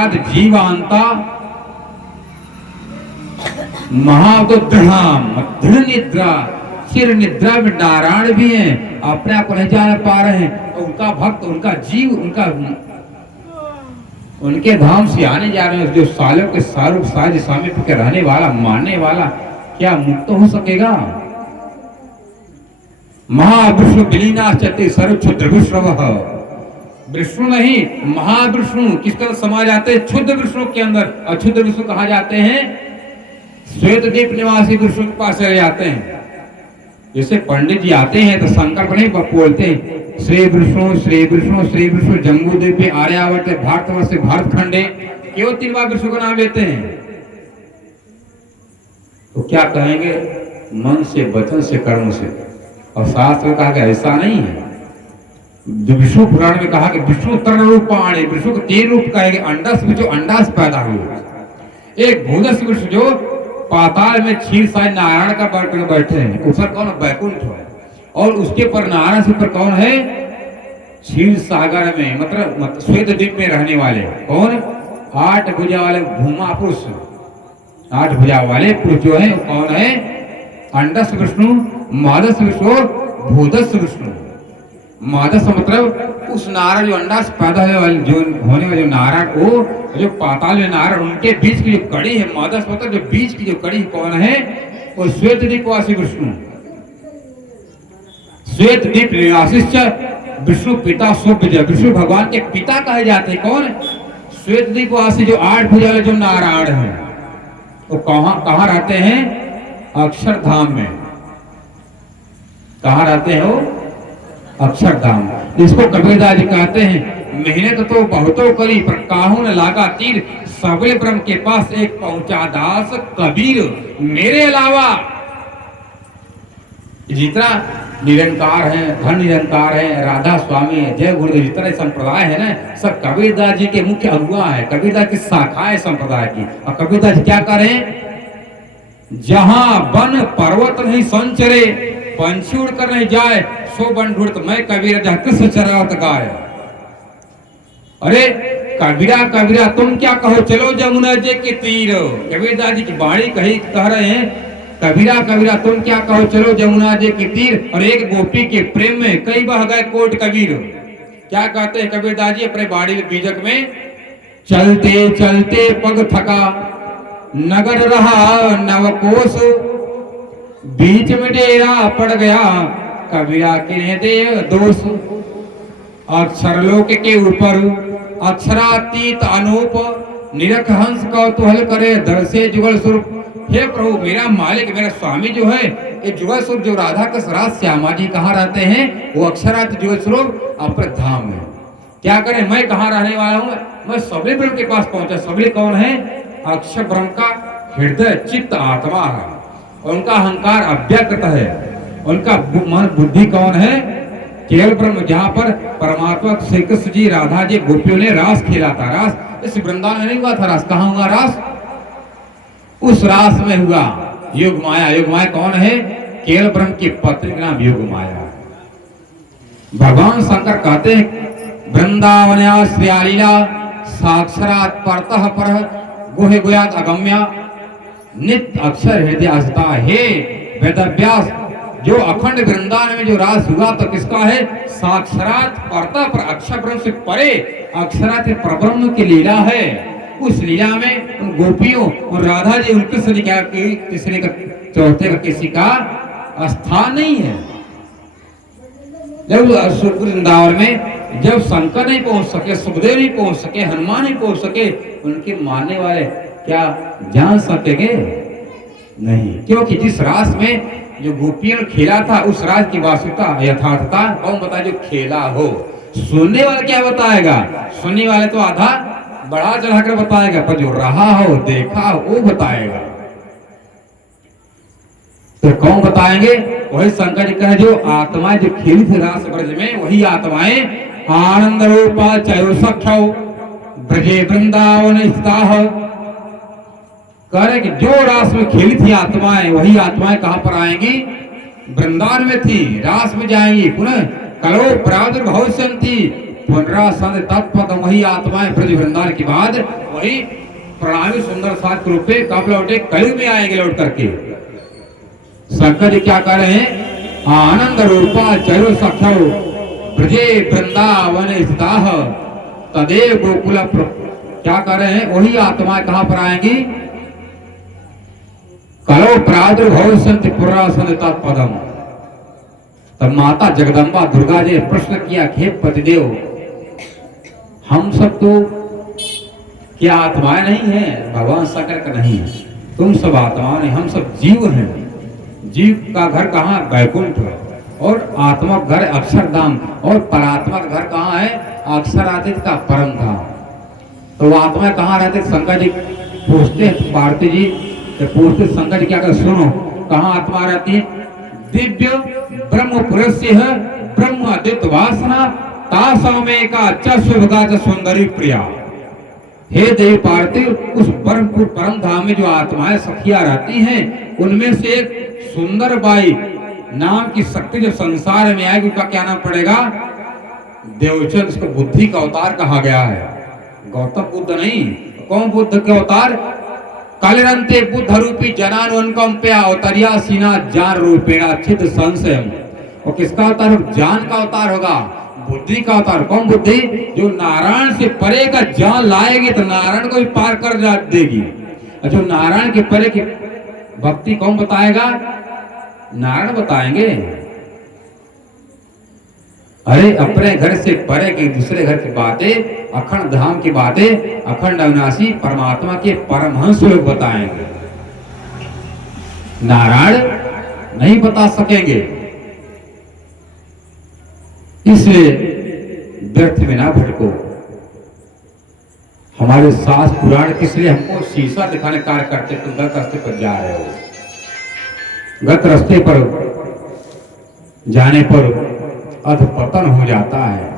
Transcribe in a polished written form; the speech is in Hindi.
नाराद जीवांता महादृढ़ दृढ़ निद्रा, चिर निद्रा में नारायण भी हैं, अपने आप को नहीं जान पा रहे हैं, तो उनका भक्त, उनका जीव, उनके धाम से आने जा रहे हैं, जो सालों के सारूप साज सामिप्य के रहने वाला, मानने वाला, क्या मुक्त हो सकेगा? महाविष्णु विलीना चते सर्व क्षुद्र विष्णु, विष्णु नहीं महाविष्णु किस तरह समा जाते हैं क्षुद्र विष्णु के अंदर, और क्षुद्र विष्णु कहा जाते हैं श्वेत द्वीप निवासी विष्णु के पास रह जाते हैं। जैसे पंडित जी आते हैं तो संकल्प नहीं बोलते श्री विष्णु श्री विष्णु श्री विष्णु, जम्बू द्वीप पे आर्यावर्त भारतवर्ष से भारत खंडे, केवल 3 बार विष्णु का नाम लेते हैं। तो क्या कहेंगे? मन से, वचन से, कर्म से। और शास्त्र में कहा कि ऐसा नहीं है। विष्णु पुराण में कहा कि विष्णु तरण रूपाणी, विष्णु को 3 रूप कहेंगे। अंडस में जो अंडास पैदा हुए, एक भूदस विष्णु जो पाताल में क्षीर साई नारायण का बर्तन बैठे हैं, ऊपर कौन? बैकुंठ है। और उसके पर नारायण से ऊपर कौन है? क्षीर सागर में, मतलब श्वेत द्वीप में रहने वाले कौन? 8 भुजा वाले भूमा पुरुष, 8 भुजा वाले पुरुष जो है कौन है? अंडस विष्णु, मादस विष्णु और भूदस विष्णु। मादस मतलब उस नारायण जो अंडा से पैदा होने वाले जो नारायण, वो जो पाताल में नारायण, उनके बीच की जो कड़ी है, मादस मतलब जो बीच की जो कड़ी कौन है? वो श्वेत द्वीपवासी विष्णु। श्वेत द्वीप निवासी विष्णु पिता सुब्रज, विष्णु भगवान के पिता कहे जाते हैं। कौन? श्वेत द्वीपवासी जो 8 भुजा वाले जो नारायण है, वो कहाँ रहते हैं? अक्षरधाम में। कहाँ रहते हैं वो? अक्षरधाम। इसको कबीरदास जी कहते हैं, मेहनत तो बहुतों करी पर काहू न लागा तीर, सबले ब्रह्म के पास एक पहुंचा दास कबीर मेरे अलावा। जितना निरंकार है, धन निरंकार है, राधा स्वामी है, जय गुरुदेव, जितने संप्रदाय है ना, सब कबीरदास जी के मुख्य अगुआ है, कबीरदास की शाखा है संप्रदाय की। और कबीरदास जी क्या करें? जहां वन पर्वत नहीं संचरे, पंछी उड़कर नहीं जाए, सो बन ढूंढत मैं कबीरा जहाँ कृष्ण चरावत गाय। अरे कबीरा कबीरा तुम क्या कहो, चलो जमुना जी के तीर। कबीरदास जी की बाणी कह रहे हैं, कबीरा कबीरा तुम क्या कहो, चलो जमुना जी के तीर। और एक गोपी के प्रेम में कई बह गए कोट कबीर। क्या कहते हैं कबीरदास जी अपने बाणी में बीजक में? चलते चलते पग थका, नगर रहा नवकोश, बीच में डेरा पड़ गया, कबीरा के दे दोष। अक्षरलोक के ऊपर अक्षरातीत अनूप, निरख हंस कौतूहल करे, दर से जुगल स्वरूप। हे प्रभु, मेरा मालिक, मेरा स्वामी जो है, ये जुगल स्वरूप जो राधा का राज श्यामा जी कहाँ रहते हैं? वो अक्षरातीत जुगल स्वरूप अपने धाम में। क्या करें, मैं कहाँ रहने वाला हूँ? मैं सबले ब्रह्म के पास पहुंचा। सबले कौन है? अक्षर ब्रह्म का हृदय चित्त आत्मा है, और उनका अहंकार अव्यक्त है। उनका मन बुद्धि कौन है? केवल ब्रह्म। जहाँ पर परमात्मा श्री कृष्ण जी, राधा जी, गोपियों ने रास खेला था। रास इस वृंदावन में नहीं हुआ था। रास कहाँ हुआ? रास उस रास में हुआ योग माया। योग माया कौन है? केवल ब्रह्म की पत्नी का नाम योग माया। भगवान शंकर कहते हैं, वृंदावन श्रियालीला साक्षरात परतः पर गुहे गुयात अगम्या, नित्य अक्षर हृदय असता। हे वेदव्यास, जो अखंड वृंदावन में जो रास हुआ तो किसका है? साक्षरात परता पर, अक्षर ब्रह्म से परे, अक्षरात परब्रह्म की लीला है। उस लीला में उन गोपियों और राधा जी, उनके से क्या तीसरे का चौथे का किसी का स्थान नहीं है। जब वृंदावन में जब शंकर नहीं पहुंच सके, सुखदेव नहीं पहुंच सके, हनुमान नहीं पहुंच सके, उनके मानने वाले क्या जान सकेंगे? नहीं। क्योंकि जिस रास में जो गोपियों ने खेला था, उस राज की वास्तविकता यथार्थता कौन बताए? जो खेला हो। सुनने वाला क्या बताएगा? सुनने वाले तो आधा बढ़ा चढ़ाकर बताएगा, पर जो रहा हो, देखा हो, वो बताएगा। तो कौन बताएंगे? वही शंकर जी कहे, जो आत्माएं जो खेली थी रास ब्रज में, वही आत्माएं आनंद रूपा चयो सख्यो ब्रजे वृंदावन स्थिताः। कह रहे कि जो रास में खेली थी आत्माएं, वही आत्माएं कहां पर आएंगी? वृंदावन में थी, रास में जाएंगी। पुनः कलो प्रादुर्भविष्यन्ति, पुनरासंध तत्पद वही आत्माएं ब्रज वृंदावन के बाद वही प्रणामी सुंदर सात रूप पे कब लौटे, कलयुग में आएंगे लौट करके। शंकर जी क्या कर रहे हैं, आनंद रूपा चरु सख्यो ब्रजे वृंदावन स्थिताः तदेव गोकुल। क्या कर रहे हैं, वही आत्माएं कहां पर आएंगी, कलो प्रादुर्भव संत पुरासन तत्पदम। तब माता जगदम्बा दुर्गा जी ने प्रश्न किया, हे पतिदेव, हम सब तो क्या आत्माएं नहीं है, भगवान शंकर का नहीं है, तुम सब आत्माएं, हम सब जीव हैं। जीव का घर कहाँ, वैकुंठ, और आत्मा का घर अक्षरधाम, और परात्मा का घर कहाँ है, अक्षरातीत का परम धाम। तो वो आत्मा कहाँ रहते, शंकर जी पूछते हैं पार्वती जी, तो पूछते शंकर जी क्या कर, सुनो कहाँ आत्मा रहती है, दिव्य ब्रह्म पुरुष है ब्रह्म अद्वित वासना तासमे का अच्छा शुभगा सुंदरी प्रिया। हे देवी पार्वती, उस परमपुर परम धाम में जो आत्माएं सखियां रहती हैं, उनमें से एक सुंदर बाई नाम की शक्ति जो संसार में आएगी, उसका क्या नाम पड़ेगा, देवचंद। इसको बुद्धि का अवतार कहा गया है, गौतम बुद्ध नहीं। कौन बुद्ध के अवतार, कलरंते बुद्ध रूपी जनान अनुकंप्या अवतरिया सीना जान रूपेणा छिद संशयम। और किसका अवतार, जान का अवतार होगा, बुद्धि का अवतार। कौन बुद्धि, जो नारायण से परे का जान लाएगी तो नारायण को भी पार कर देगी। और जो नारायण के परे की भक्ति कौन बताएगा, नारायण बताएंगे। अरे अपने घर से परे के दूसरे घर की बातें, अखंड धाम की बातें, अखंड अविनाशी परमात्मा के परमहंस लोग बताएंगे, नारायण नहीं बता सकेंगे। इसलिए व्यर्थ में ना भटको। हमारे शास्त्र पुराण किस लिए हमको शीशा दिखाने कार्य करते, तुम गलत रास्ते पर जा रहे हो। गलत रास्ते पर जाने पर अधपतन हो जाता है।